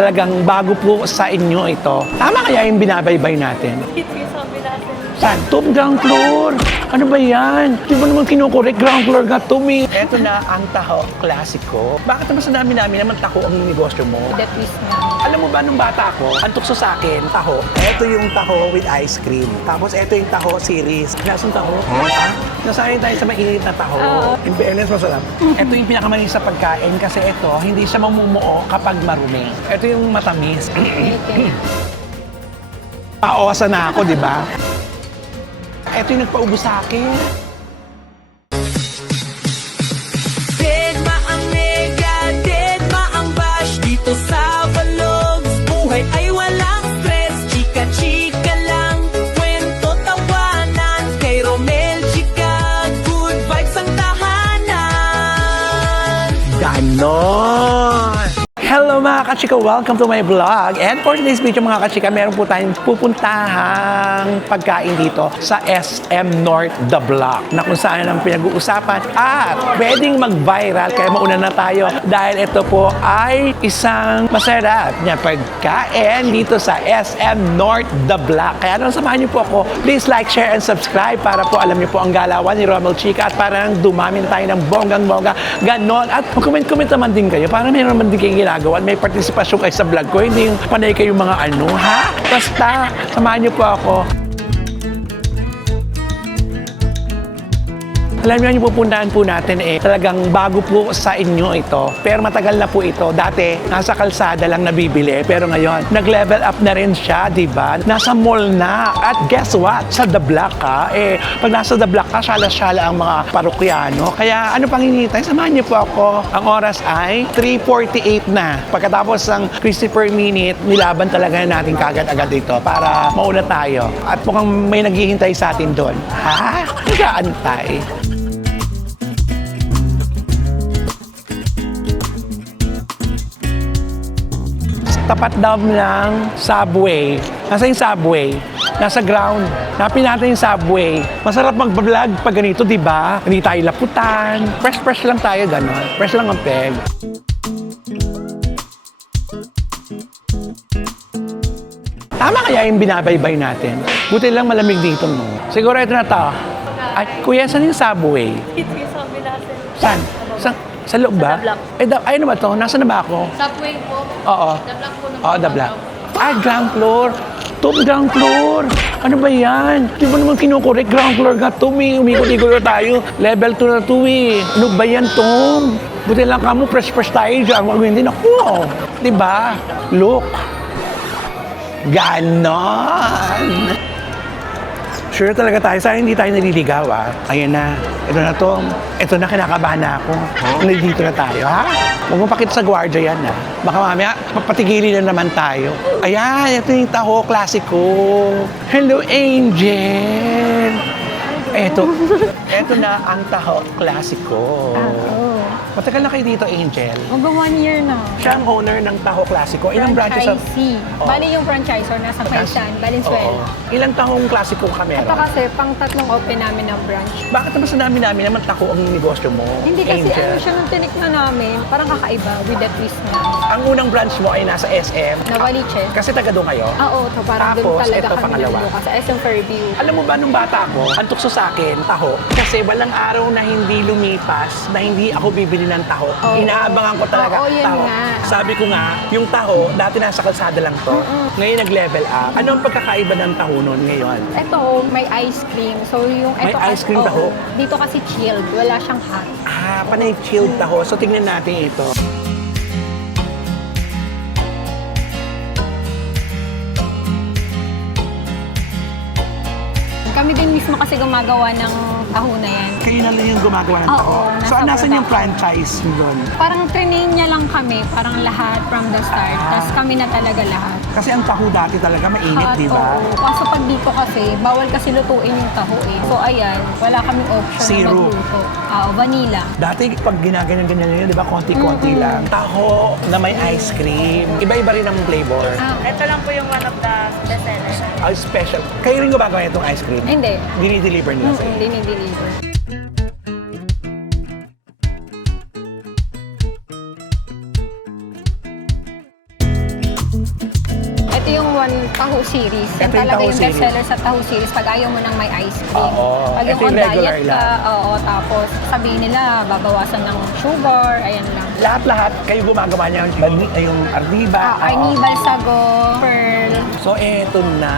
talagang bago po sa inyo ito. Tama kaya yung binabaybay natin? Saan? Top ground floor. Ano ba yan? Di ba naman kinukorek? Ground floor nga to me. Eto na ang taho klasiko. Bakit naman sa dami-dami naman taho ang negosyo mo? The twist na. Alam mo ba nung bata ako, ang tukso sa akin, taho. Eto yung taho with ice cream. Tapos eto yung taho series. Klasong taho? Ha? Nasanay tayo sa mainit na taho. In fairness, masarap. Eto yung pinakamalinis sa pagkain kasi eto, hindi siya mamumuo kapag marumi. Eto yung matamis. Paosa na ako, di ba? Eto yung nagpaubos sa akin. Deadma ang mega, deadma ang bash. Dito sa Vlogs, buhay ay walang stress. Chika-chika lang, kwento tawanan. Kay Romel, chika, good vibes ang tahanan. Ganon! Hello mga kachika! Welcome to my vlog. And for today's video mga kachika, meron po tayong pupuntahang pagkain dito sa SM North The Block na kung saan ang pinag-uusapan at pwedeng mag-viral kaya mauna na tayo dahil ito po ay isang masarap na pagkain dito sa SM North The Block. Kaya nang samahan niyo po ako, please like, share, and subscribe para po alam niyo po ang galawan ni Romel Chika at para nang dumami na tayo ng bonggang-bongga. Ganon. At comment-comment naman din kayo para meron naman din kayong ginagawa. May partisipasyon kayo sa vlog ko. Hindi yung panay kayo mga ano, ha? Basta, samahan niyo po ako. Alam niyo, yung pupuntahan po natin talagang bago po sa inyo ito. Pero matagal na po ito. Dati, nasa kalsada lang nabibili. Pero ngayon, nag-level up na rin siya, di ba? Nasa mall na. At guess what? Sa The Block ka, pag nasa The Block ka, syala-syala ang mga parokyano. Kaya ano pang hinihintay? Samahan niyo po ako. Ang oras ay 3:48 na. Pagkatapos ng 60 per minute, nilaban talaga natin kagad-agad dito para mauna tayo. At mukhang may naghihintay sa atin doon. Ha? Nag-aantay. Tapat daw ng subway. Nasa yung subway? Nasa ground. Napin natin yung subway. Masarap mag-vlog pag ganito, di ba? Hindi tayo laputan. Fresh lang tayo, gano'n. Fresh lang ang peg. Tama kaya yung binabaybay natin? Buti lang malamig dito, no? Siguro ito na to. Ay, kuya, saan yung subway? Saan? Sa loob ba? The Block. Ay, ano ba to? Nasaan na ba ako? Subway po. Oo. The Block po. Oo, The Block. Ah, ground floor. Top ground floor. Ano ba yan? Di ba naman kinukorek? Ground floor nga to, umikot-ikot tayo. Level 2 na to, Ano ba yan, Tom? Buti lang ka mo, fresh tayo dyan. Wag hindi na, di ba? Look. Ganon. Sure talaga tayo. Sana hindi tayo naliligaw, ah. Ayan na. Ito na, Tom. Ito na, kinakabahan na ako. Nandito na tayo, ha? Huwag mo pakita sa gwardiya yan, ha? Baka mamaya, papatigilin na naman tayo. Ayan, ito yung taho klasiko. Hello, Angel! Ito na ang taho klasiko. Matagal na kayo dito, Angel. Mag-1 year na. Siya ang owner ng Taho Klasiko. Ilang branches ang... Franchisee. Bali yung franchisor nasa Quezon, Valenzuela. Ilang tahong klasiko ka meron? Ito kasi pang tatlong open namin ng branch. Bakit naman sa dami-dami naman taho ang negosyo mo, Hindi kasi Angel? ano siya nung tinikman namin, parang kakaiba with the twist na. Ang unang branch mo ay nasa SM. Nawaliches. Kasi taga doon kayo? Oo, to parang doon Tapos, talaga ito kami pangalawa. nagbukas sa SM Fairview. Alam mo ba nung bata ako, ang tukso sa akin, taho. Kasi walang araw na hindi lumipas, na hindi ako bibili ng taho. Oo. Inaabangan ko talaga Oo, yun taho. nga. Sabi ko nga, yung taho, dati nasa kalsada lang to. Ngayon nag-level up. Ano ang pagkakaiba ng taho nun ngayon? Ito, may ice cream. So yung May ito ice cream taho? Dito kasi chilled, wala siyang hot. Panay chilled taho. So tingnan natin ito. Kami din mismo kasi gumagawa ng taho na yan. Kayo na lang yung gumagawa ng Oo, taho. So, nasa nasan yung production. franchise doon? Parang trinain niya lang kami, parang lahat from the start. Tapos kami na talaga lahat. Kasi ang taho dati talaga mainit, Hot, di ba? oo. Kaso pag dito kasi, bawal kasi lutuin yung taho eh. So ayan, wala kaming option Zero. na magluto. Vanilla. Dati pag ginaganyan-ganyan yun, di ba? Konti-konti lang. Taho na may ice cream. Iba-iba rin ang flavor. Ito lang po yung one of the best-sellers. Special. Kayo rin gumagawa itong ice cream? Hindi. Dinideliver nila sa'yo? Dinideliver. Ito yung One Taho series. Yan Ito yung talaga Taho yung series. bestseller sa Taho series pag ayaw mo ng may ice cream. Oo. Pag Ito yung yung on regular diet ka, lang. oo, tapos sabihin nila, babawasan ng sugar, ayan lang. Lahat-lahat kayo gumagawa niya yung Ardiba. oo. Arnibal, Sago, Pearl. So, eto na.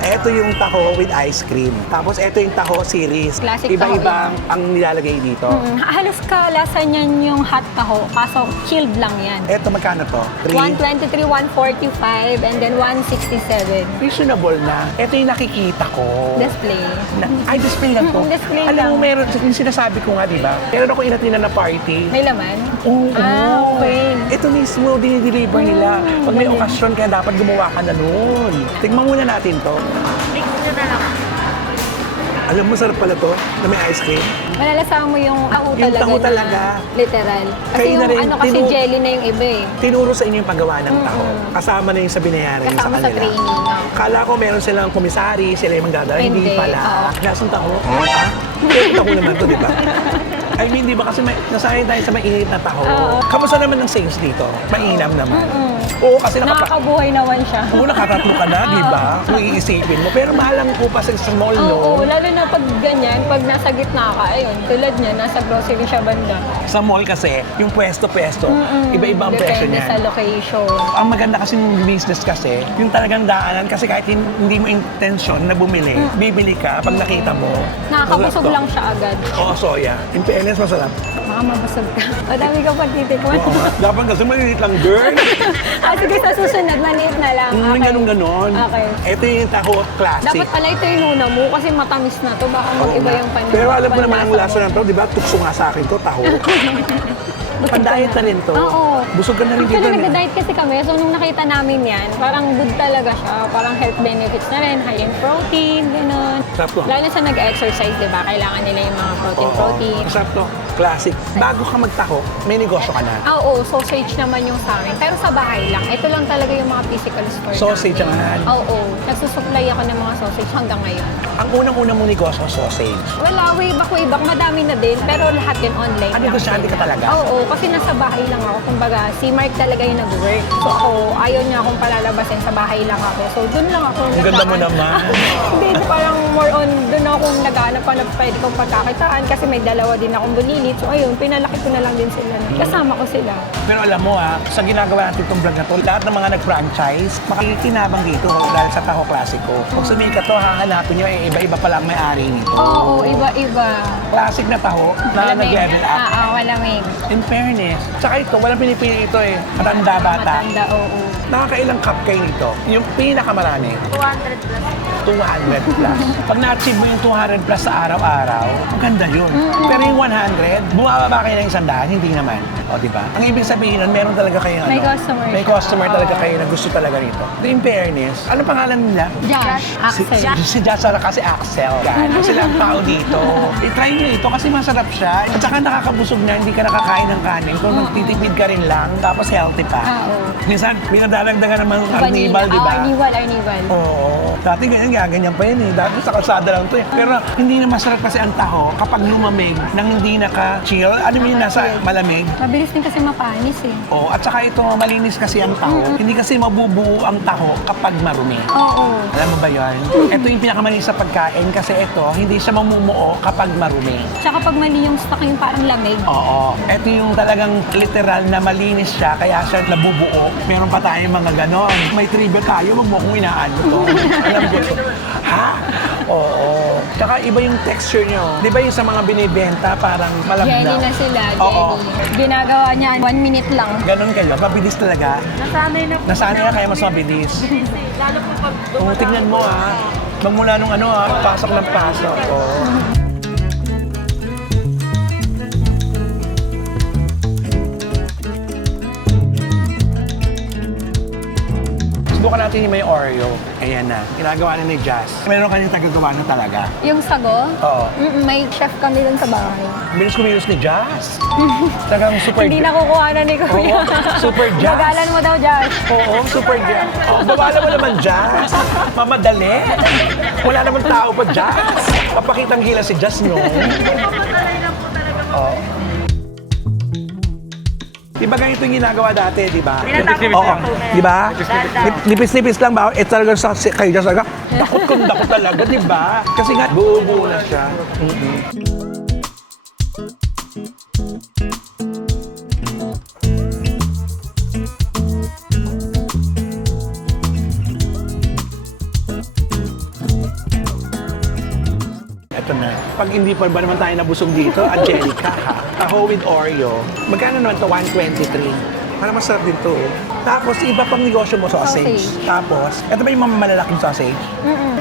Eto yung taho with ice cream. Tapos, eto yung taho series. Classic Iba-iba ang nilalagay dito. Halos kalasa niyan yung hot taho, kaso chilled lang yan. Eto, magkano to? 123, 145, and then 167. Reasonable na. Eto yung nakikita ko. Display. Ay, display lang to. Display Alam mo, lang. meron, yung sinasabi ko nga, di ba? Meron ako inatina na party. May laman? Oo. Okay. Ito mismo, dinideliver nila. Pag may okasyon, kaya dapat gumawa ka na nun. Tignan muna natin to. Mix nyo na lang. Alam mo, sarap pala to, na may ice cream. Malalasama mo yung taho Yung talaga. taho na talaga. Literal. Kasi Kayo yung na rin, ano kasi jelly na yung iba eh. Tinuro sa inyo yung paggawa ng taho. Kasama na yung sa binayaran yung sa Kasama sa kanila. training. oo. Kala ko meron silang komisari, sila yung magdadala. Hindi Hindi, pala. oo. Lasang taho? Ha? Hindi, taho naman to, di ba? I mean, di ba kasi nasanay tayo sa mainit na taho. Oo. Kamusta naman ang sales dito? Mainam naman. Oo, kasi Nakakabuhay naman siya. Oo, nakatatlo ka na, di ba? Kung iisipin mo. Pero mahal lang po pa sa mall, Oo, no? lalo na pag ganyan, pag nasa gitna ka, ayun, tulad niya, nasa grocery siya banda. Sa mall kasi, yung pwesto-pwesto, iba-iba ang presyo Depende niyan. sa location. Ang maganda kasi ng business kasi, yung talagang daanan kasi kahit hindi mo intensyon na bumili, bibili ka pag nakita mo. Nakakabusog masarap to. lang siya agad. Oo, soya. In fairness, masarap. Baka mabusog ka. Madami ka pag titikman. Oo nga. Dapat kasi maliit lang, girl. Sige, sa susunod, maliit na lang. Ganun-ganon. Okay. Ito yung taho classic. Dapat pala ito yung una mo kasi matamis na to. Baka Oo mag-iba nga. yung panahon. Pero alam mo naman ang lasa ng taho, di ba? Tukso nga sa akin to, taho. Pan-diet na rin to. Oo. Busog ka na rin dito. Actually, nag-diet kasi kami. So, nung nakita namin yan, parang good talaga siya. Parang health benefits na rin. High in protein, gano'n. Sarap to. Lalo sa nag-exercise, di ba? Kailangan nila yung mga protein. Masarap to. Classic. Bago ka magtaho, may negosyo ka na. Oo, sausage naman yung sa amin. Pero sa bahay lang. Ito lang talaga yung mga physical store Sausage namin. naman. Oo. Nagsusupply ako ng mga sausage hanggang ngayon. Ang unang-unang mong negosyo, sausage. Wala, way back, madami na din. Pero lahat yun online lang. negosyante ka talaga? Oo, kasi nasa bahay lang ako. Kumbaga, si Mark talaga yung nag-work. So ako, ayaw niya akong palalabasin, sa bahay lang ako. So doon lang ako. Ang ganda mo naman. Hindi, parang more on, doon ako naghahanap pa na pwede kong pagkakitaan kasi may dalawa din akong bulilit. So ayun, pinalaki ko na lang din sila. Kasama ko sila. Pero alam mo sa ginagawa natin itong vlog na to, lahat ng mga nag-franchise, makikinabang dito dahil sa Taho Classico. Pag sumikat to, hahanapin nyo, iba-iba pala ang may-ari nito. Oo, iba-iba. Classic na taho na nag-level up. Walamig. In fairness, tsaka ito, walang pinipili ito eh. Matanda bata. Matanda, oo. Nakakailang cup kayo nito? Yung pinakamarami, 200 plus. 200 plus. Pag na-achieve mo yung 200 plus sa araw-araw, maganda yun. Pero yung 100, bumababa kayo ng 100, hindi naman. O, di ba? Ang ibig sabihin nun, meron talaga kayo May customer May siya. customer talaga kayo na gusto talaga rito. In fairness, ano pangalan nila? Josh, Axel. Si Josh saka si Axel. Yan, sila ang tao dito. I-try nyo ito kasi masarap siya. At saka nakakabusog na, hindi ka nakakain ng kanin. Kung magtitipid ka rin lang, tapos healthy pa. Oo. Minsan, pinadalagdagan naman ng arnibal, di ba? Arnibal. Oo. Dati ganyan pa yun eh. Dati sa kalsada lang to eh. Pero hindi na masarap kasi ang taho kapag lumamig nang hindi naka-chill. Ano yung nasa malamig? Mabilis din kasi mapanis eh. Oo. At saka ito, malinis kasi ang taho. Hindi kasi mabubuo ang taho kapag marumi. Oo. Alam mo ba yun? Ito yung pinakamalinis sa pagkain kasi ito, hindi siya mamumuo kapag marumi. Tsaka pag mali yung stock yung parang lamig. Oo. Ito yung talagang literal na malinis siya, kaya siya nabubuo. Meron pa tayong mga ganon. May trivia tayo, wag mo kong inaano to. Alam ko to. Ha? Oo. Tsaka iba yung texture nyo. Di ba yung sa mga binibenta, parang malabnaw? Jelly na sila, Oo. jelly. Ginagawa niya 1 minute lang. Ganon kayo. Mabilis talaga. Nasanay na po. Nasanay na kaya mas mabilis. Kasi lalo po pag Oo, tignan mo Magmula nung pasok ng pasok. Oo. Subukan natin yung may Oreo. Ayan na. Ginagawa na ni Jazz. Meron kanyang tagagawa na talaga. Yung sago, Oo. may chef kami dun sa bahay. Bilis kumilos ni Jazz. Talagang super... Hindi nakukuha na ni Kuya. Oo, super Jazz. Bagalan mo daw, Josh. Oo, super Jazz. Oh, bawalan mo naman Jazz. Mamadali. Wala naman tao pa Jazz. Papakitang gila si Jazz, no? mamadalay lang po talaga. Oo. Di ba ganito yung ginagawa dati, di ba? Tinatapos Oo, lang po. di ba? Dahan-dahan. Nipis-nipis lang ba? Talaga kayo dyan talaga. Takot kung takot talaga, di ba? Kasi nga, buo-buo na siya. Ito na. Pag hindi pa ba naman tayo nabusog dito, Angelica ha. Taho with Oreo. Magkano naman to? 123. Para masarap din to. Tapos, iba pang negosyo mo, sausage. Sausage. Tapos, ito ba yung mga malalaking sausage?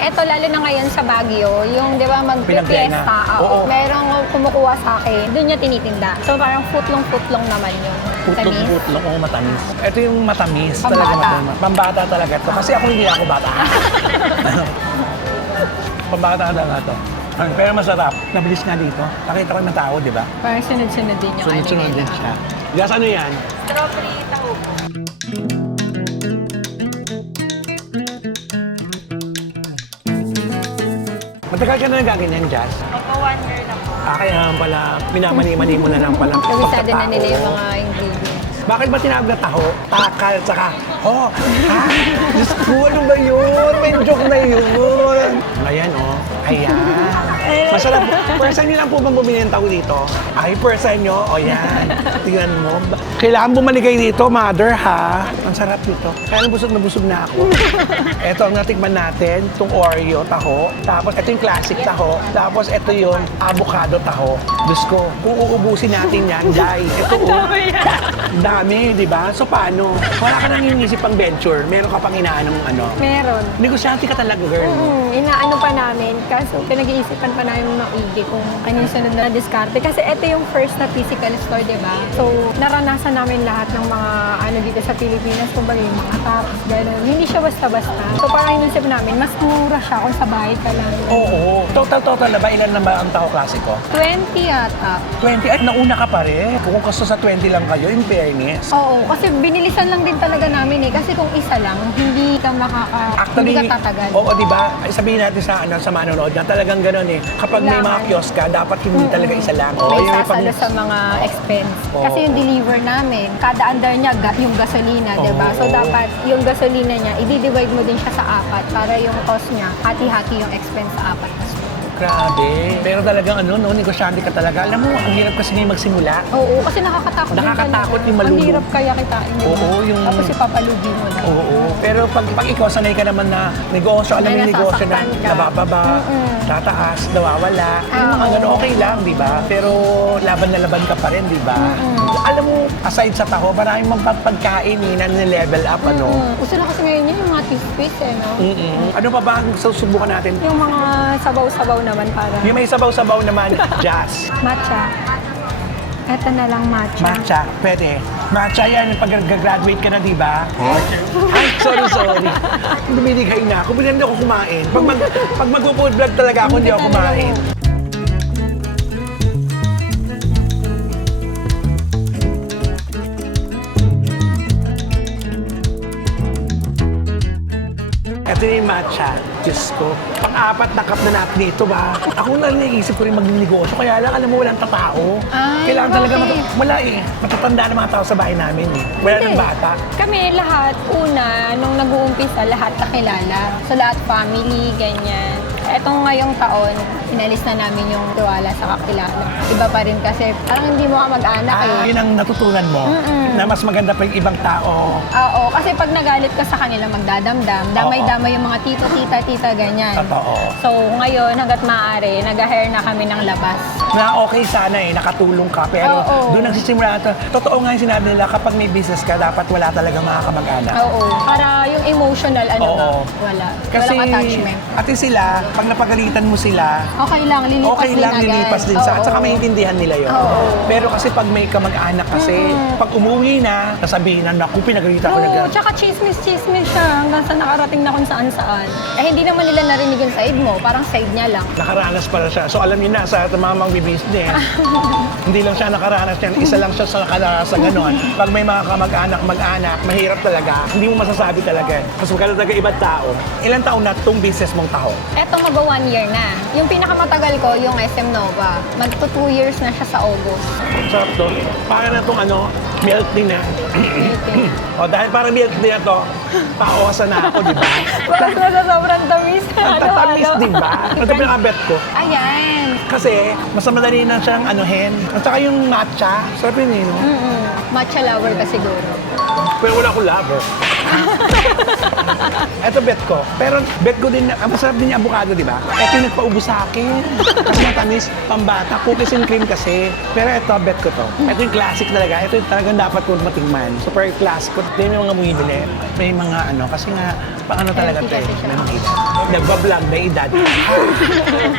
Ito lalo na ngayon sa Baguio, yung di ba Pinagdena. mag-fiesta, Oo. merong kumukuha sa akin, doon niya tinitinda. So parang futlong-futlong naman yun. Tamis. Putlong, oo, matamis. Ito yung matamis. Pambata. Talaga matamis. Pambata talaga to. Kasi ako hindi ako bata. Pambata talaga to. Pero masarap. Nabilis nga dito. Nakita ko ng tao, di ba? Parang sunod-sunod din yung Sunod-sunod din siya. Gas, ano yan? Strawberry taho po. Matagal ka na nagaganyan, Jazz? Opo, 1 year na po. Kaya naman pala, minamani-mani mo na lang pala. Kabisado na pagkatao. nila yung mga ingredients. Bakit ba tinawag na taho? Takal, tsaka, oh, ha? Diyos ko, ano ba yun? May joke na yun. Ayan, oh. Ayan. Masarap. First time nyo lang po bang bumili ng taho dito? Ay, first time nyo? O yan. Tingnan mo. Kailangan bumalik kayo dito, mother, ha? Ang sarap nito. Kaya busog na ako. Ito ang natikman natin, itong Oreo taho. Tapos ito yung classic taho. Tapos ito yung avocado taho. Diyos ko, kung uubusin natin yan, guys. Ito, dami, di ba? So paano? Wala ka nang inisip pang venture. Meron ka pang inaanong ano. Meron. Negosyante ka talaga, girl. Inaano pa namin, kaso pinag-iisipan pa namin maigi kung ano yung sunod na diskarte. Kasi ito yung first na physical store, di ba? So, naranasan namin lahat ng mga ano dito sa Pilipinas, kumbaga yung mga tops, gano'n. Hindi siya basta-basta. So, parang inisip namin, mas mura siya kung sa bahay ka lang. Oo. Total na ba? Ilan na ba ang taho klasiko? 20 yata. 20. At nauna ka pa rin. Kung kaso sa 20 lang kayo, in fairness. Oo, kasi binilisan lang din talaga namin eh. Kasi kung isa lang, hindi ka hindi ka tatagal. Oo, di ba? Sabihin natin sa manonood na talagang gano'n eh. Kapag may mga Kailangan. kiosk ka, dapat hindi talaga isa lang. May yung sasalo sa mga expense. Oo. Kasi yung deliver namin, kada under niya yung gasolina, di ba? So Oo. dapat yung gasolina niya, i-divide mo din siya sa apat para yung cost niya, hati-hati yung expense sa apat na store. Grabe. Pero talagang negosyante ka talaga. Alam mo, ang hirap kasi ngayon magsimula. Oo, kasi nakakatakot din Nakakatakot talaga. yung malulog. Ang hirap kaya kitain, di ba? Oo, yung- Tapos ipapalugi mo na. Oo. Pero pag ikaw, sanay ka naman na negosyo, alam mo May yung negosyo na nasasaktan ka. nabababa, tataas, nawawala. Yung mga Oo. gano'n, okay lang, di ba? Pero laban na laban ka pa rin, di ba? Alam mo, aside sa taho, maraming magpapagkain eh, na level up, ano? Gusto na kasi ngayon yun, yung mga toothpaste eh, no? Ano pa ba ang susubukan natin? Yung mga sabaw-sabaw naman para Yung may sabaw-sabaw naman, Jazz. matcha. Eto na lang matcha. Matcha, pwede. Matcha yan, pag graduate ka na, di ba? Ay, sorry. Dumiligay na ako. Bilang ako kumain. Pag mag-food vlog talaga ako, hindi ako kumain. Ito na yung matcha. Diyos ko. Pang-apat na cup na natin dito ba? Ako na naisip ko rin magnegosyo. Kaya lang, alam mo, walang tatao. Ay, Kailangan talaga bakit? wala eh. Matatanda na mga tao sa bahay namin eh. Wala Hindi. ng bata. Kami lahat, una, nung nag-uumpisa, lahat nakilala. So lahat family, ganyan. Etong ngayong taon, inalis na namin yung tiwala sa kakilala. Iba pa rin kasi, parang hindi mo ka mag-anak eh. Yun ang natutunan mo. Na mas maganda pa yung ibang tao. Oo, kasi pag nagalit ka sa kanila, magdadamdam. Damay-damay yung mga tito, tita, ganyan. Totoo. So ngayon, hanggat maaari, nag-hire na kami ng labas. Na okay sana eh, nakatulong ka. Pero Oo. doon nagsisimula ito. Totoo nga yung sinabi nila, kapag may business ka, dapat wala talaga mga kamag-anak. Oo, para yung emotional, ano Oo. ba, wala. Kasi, Walang attachment. ati sila, pag napagalitan mo sila, Okay lang, lilipas okay din lang agad. lilipas din sa at saka Oo. maintindihan nila yun. Oo. Pero kasi pag may kamag-anak kasi, pag umuwi na, sasabihin na, naku, pinagalitan ko na Oo, gan. tsaka chismis siya hanggang sa nakarating na kung saan-saan. Eh, hindi naman nila narinig yung side mo, parang side niya lang. Nakaranas pala siya. So alam niyo na, sa mga business, hindi lang siya nakaranas yan. Isa lang siya sa nakaranas sa ganon. Pag may mga kamag-anak, mag-anak, mahirap talaga. Hindi mo masasabi talaga. Mas magkano talaga ibang tao. Ilang taon na itong business mong taho? Eto mag 1 year na. Yung pinakamatagal ko, yung SM Nova. Magto 2 years na siya sa August. Sarap to. Para na itong Milk tea na. O dahil parang milk tea na to, pauwasan na ako, di ba? Bakit na sa sobrang tamis? Ang tatamis, di ba? Ito pinaka-bet ko. Ayan. Kasi, mas madali na siyang anuhin. At saka yung matcha, sarap yun eh, no? Matcha lover ka siguro. Pero wala akong lover. Ito bet ko. Pero bet ko din, ang masarap din yung avocado, di ba? Ito yung nagpaubo sa akin. Kasi matamis, pambata. Cookies and cream kasi. Pero ito, bet ko to. Ito yung classic talaga. Ito yung talagang dapat kong matingman. Super classic. Hindi may mga bumibili. May mga ano, kasi nga, pang ano talaga Healthy tayo. kasi siya. May mga edad. Nagbablog, may edad.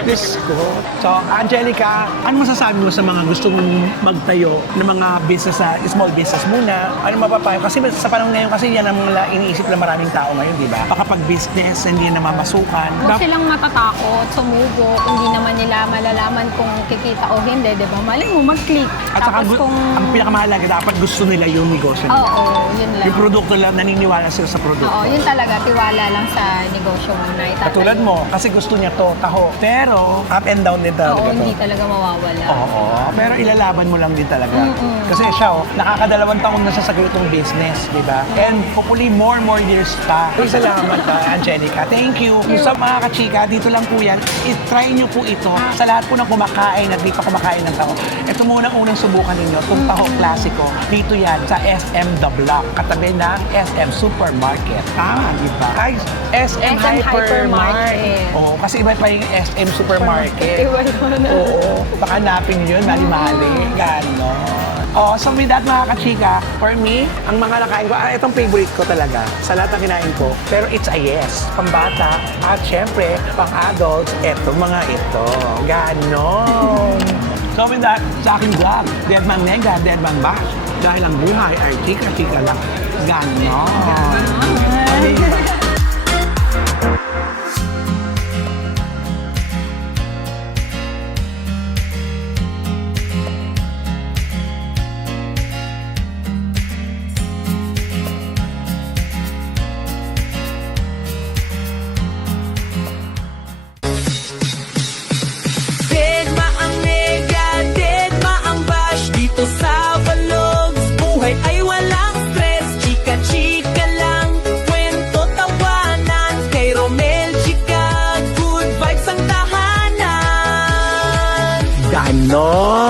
Diyos ko. So, Angelica, ano masasabi mo sa mga gusto mong magtayo ng mga business, small business muna? Ano mapapayo? Kasi sa panahon ngayon, kasi yan ang mga iniisip ng maraming tao ngayon, di ba? Baka pag business, hindi na mamasukan. Huwag silang matatakot, sumubok, hindi naman nila malalaman kung kikita o hindi, di ba? Mali mo, mag-click. At saka, Tapos kung... ang pinakamahalaga, dapat gusto nila yung negosyo nila. Oo, yun lang. Yung produkto lang, naniniwala sila sa produkto. Oo, yun talaga, tiwala lang sa negosyo mo na itatayo. Katulad mo, kasi gusto niya to, taho. Pero, up and down din talaga Oo, to. hindi talaga mawawala. Oo, pero ilalaban mo lang din talaga. Kasi siya, nakakadalawang taon na siya sa ganitong business, di ba? And hopefully, more years pa. Ay, salamat, Angelica. Thank you. Sa mga kachika, dito lang po yan. I-try nyo po ito. Sa lahat po ng kumakain at di pa kumakain ng taho. Ito muna unang subukan ninyo, itong taho klasiko. Dito yan, sa SM The Block, katabi ng SM Supermarket. Tama, di ba? Guys, SM Hypermarket. Oo, kasi iba pa yung SM Supermarket. Iba na. Oo, baka hanapin nyo yun, mali-mali, gano'n. Oh, so with that mga kachika, for me, ang mga nakain ko, itong favorite ko talaga sa lahat ng kinain ko. Pero it's a yes, pambata at syempre, pang-adults, mga ito. Ganon. So with that, sa aking vlog, Deadman Nega, Deadman Bash, dahil ang buhay ay chika-chika lang. Ganon. Deadma ang nega, deadma ang bash. Dito sa Vlogs, buhay ay walang stress. Chika-chika lang, kwento tawanan. Kay Romel, chika, good vibes ang tahanan. Ganon.